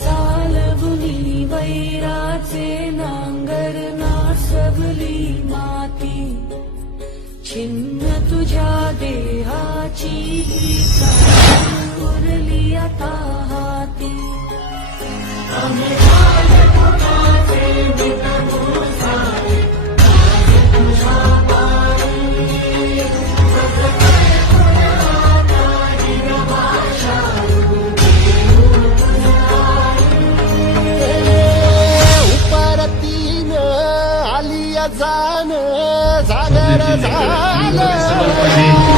चालवुनी वैराचे नांगर नासवली माती. छिन्न तुझ्या देहाची उरली आता हाती. उपरतीन झालं जाण झालं